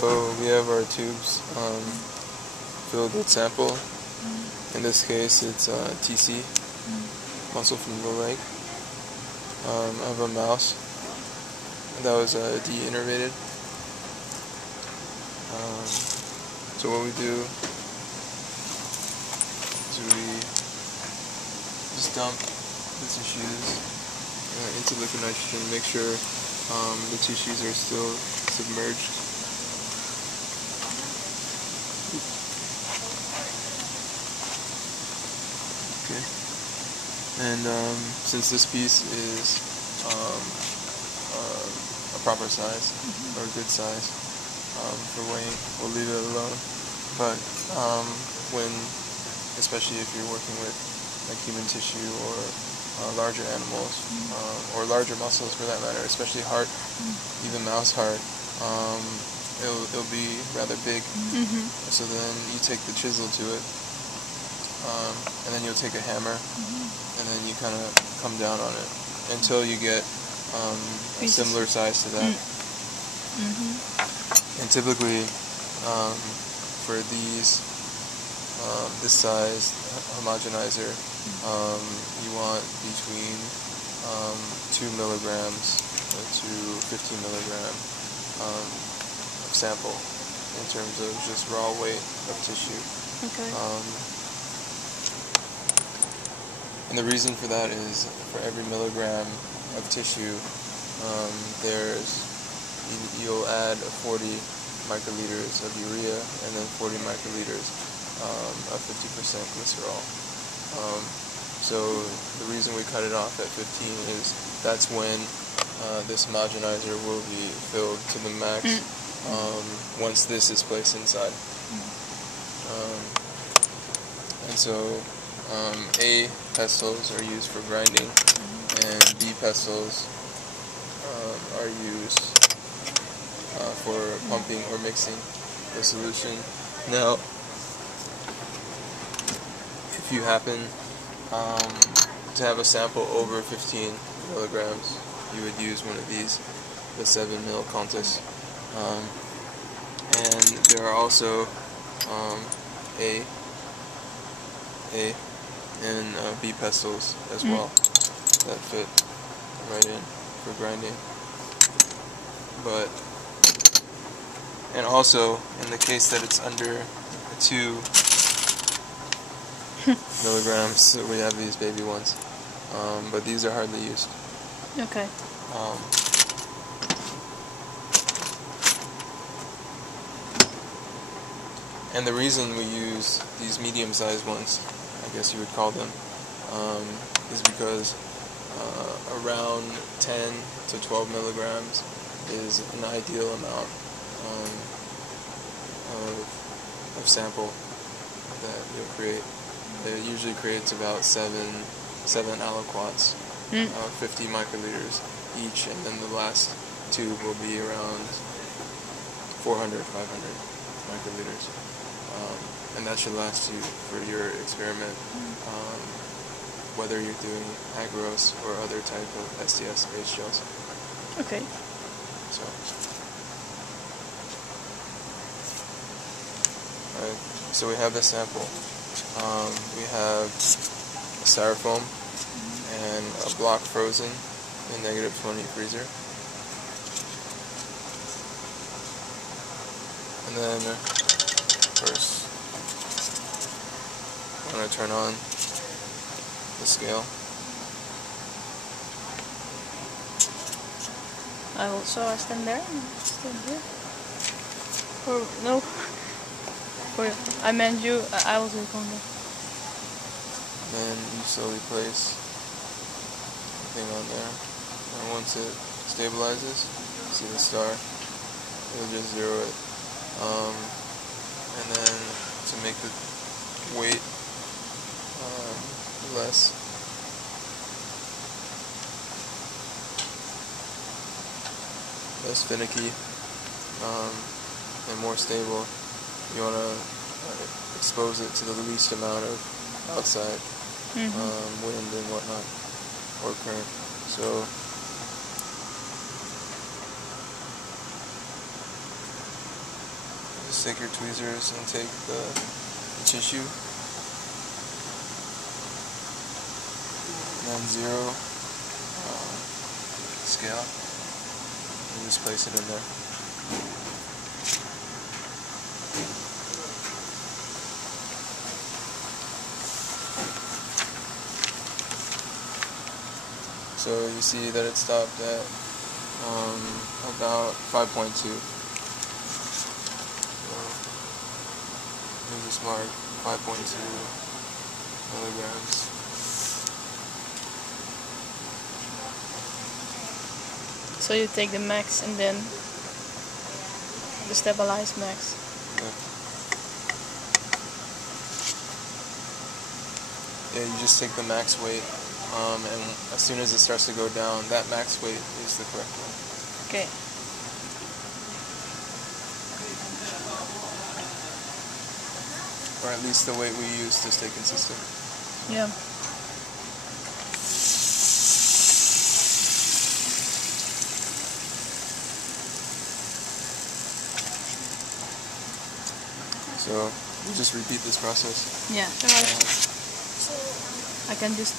So we have our tubes filled with sample. In this case, it's TC, muscle from the leg. I have a mouse that was de-innervated. So what we do is we just dump the tissues into liquid nitrogen, make sure the tissues are still submerged. Okay. And since this piece is a proper size, or a good size for weighing, we'll leave it alone. But especially if you're working with like human tissue or larger animals, or larger muscles for that matter, especially heart, even mouse heart, it'll be rather big. So then you take the chisel to it, and then you'll take a hammer, and then you kind of come down on it until you get a similar size to that. And typically, for this size homogenizer, you want between 2 milligrams to 15 milligram of sample in terms of just raw weight of tissue. Okay. And the reason for that is for every milligram of tissue, you'll add 40 microliters of urea and then 40 microliters of 50% glycerol. So the reason we cut it off at 15 is that's when this homogenizer will be filled to the max once this is placed inside. And so A pestles are used for grinding, and B pestles are used for pumping or mixing the solution. Now, if you happen to have a sample over 15 milligrams, you would use one of these, the 7 mil Contis. And there are also A and B pestles as well that fit right in for grinding. And also, in the case that it's under 2 milligrams, so we have these baby ones. But these are hardly used. Okay. And the reason we use these medium-sized ones, I guess you would call them, is because around 10 to 12 milligrams is an ideal amount of sample that you'll create. It usually creates about 7 aliquots, 50 microliters each, and then the last tube will be around 400, 500 microliters. And that should last you for your experiment, whether you're doing agarose or other type of STS-based gels. Okay. So, alright, so we have the sample. We have a styrofoam and a block frozen in -20 freezer. And then first, I'm going to turn on the scale. I also stand there. Stand here. Or no? Or I meant you. I was going there. Then you slowly place the thing on there, and once it stabilizes, you see the star, you'll just zero it. And then to make the weight less, finicky, and more stable, you want to expose it to the least amount of outside wind and whatnot, or current. So Just take your tweezers and take the tissue, and then 0 scale, and just place it in there. So you see that it stopped at about 5.2. So we just mark 5.2 milligrams. So you take the max and then the stabilized max. Yeah, you just take the max weight, and as soon as it starts to go down, that max weight is the correct one. Okay. Or at least the weight we use to stay consistent. Yeah. So you just repeat this process. Yeah. I can just